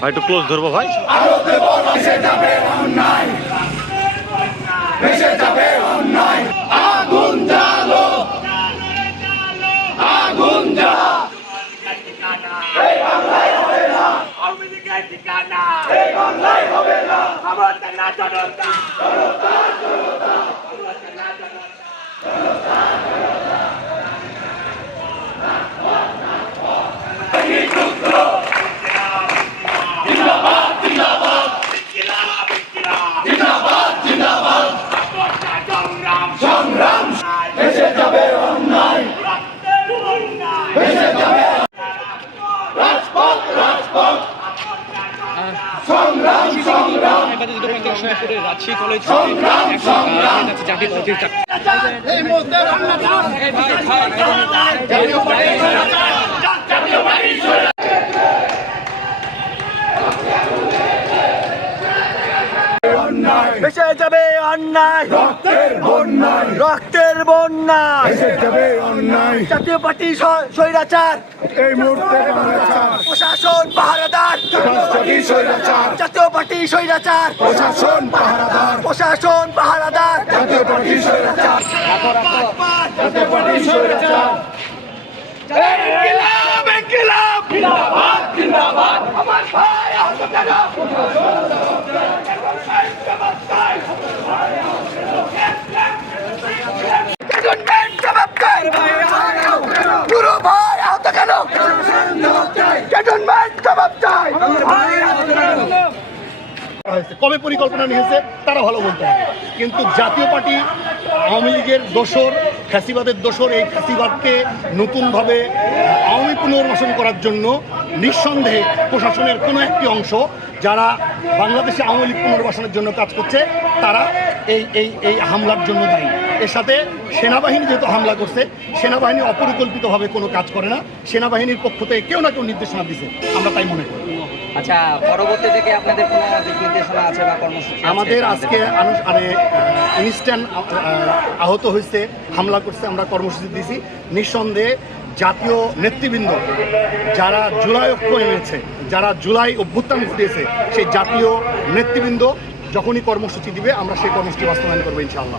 ভাই একটু ক্লোজ ধরবো ভাই। আগুন জ্বালো, আগুন জ্বালো। এই বাংলায় হবে না, আওয়ামী লীগের ঠিকানা। এই বাংলায় হবে না, ক্ষমতা না জনতা, জনতা জনতা, ক্ষমতা না জনতা, জনতা জনতা। জিন্দাবাদ জিন্দাবাদ জিন্দাবাদ জিন্দাবাদ। সংগ্রাম সংগ্রাম ভেসে যাবে অন্যায়, ভেসে যাবে রাজপথ রাজপথ। সংগ্রাম সংগ্রাম রাজশাহী কলেজ সংগ্রাম সংগ্রাম। জাতীয় পার্টির এই মুহূর্তে জাতীয় পার্টি জাতীয় পার্টি ভেসে যাবে অন্যায়, রক্তের বন্যায়, রক্তের বন্যায়। ভেসে যাবে অন্যায়। জাতীয় পার্টি স্বৈরাচার, এই মুহূর্তে প্রশাসন পাহারাদার। স্বৈরাচার, জাতীয় পার্টি স্বৈরাচার, প্রশাসন পাহারাদার, প্রশাসন পাহারাদার। জাতীয় পার্টি স্বৈরাচার, জাতীয় পার্টি স্বৈরাচার। ইনকিলাব ইনকিলাব জিন্দাবাদ জিন্দাবাদ। আমার ভাই আহত কেন? পুরো ভাই আহত কেন? ক্যান্টনমেন্ট জবাব চাই। কবে পরিকল্পনা নিয়েছে তারা ভালো বলতে হবে, কিন্তু জাতীয় পার্টি আওয়ামী লীগের দোসর, ফ্যাসিবাদের দোসর, এই ফ্যাসিবাদকে নতুনভাবে আওয়ামী পুনর্বাসন করার জন্য নিঃসন্দেহে প্রশাসনের কোনো একটি অংশ যারা বাংলাদেশে আওয়ামী লীগ পুনর্বাসনের জন্য কাজ করছে তারা এই এই এই হামলার জন্য দায়ী। এর সাথে সেনাবাহিনী যেহেতু হামলা করছে, সেনাবাহিনী অপরিকল্পিতভাবে কোনো কাজ করে না, সেনাবাহিনীর পক্ষ থেকে কেউ না কেউ নির্দেশনা দিছে, আমরা তাই মনে করি। আচ্ছা, পরবর্তী থেকে আপনাদের কোনো দিক নির্দেশনা আছে বা কর্মসূচি? আমাদের আজকে ইনস্ট্যান্ট আহত হয়েছে, হামলা করছে, আমরা কর্মসূচি দিয়েছি। নিঃসন্দেহে জাতীয় নেতৃবৃন্দ যারা জুলাই ঐক্য এনেছে, যারা জুলাই অভ্যুত্থান ঘটিয়েছে, সেই জাতীয় নেতৃবৃন্দ যখনই কর্মসূচি দিবে আমরা সেই কর্মসূচি বাস্তবায়ন করবো ইনশাআল্লাহ।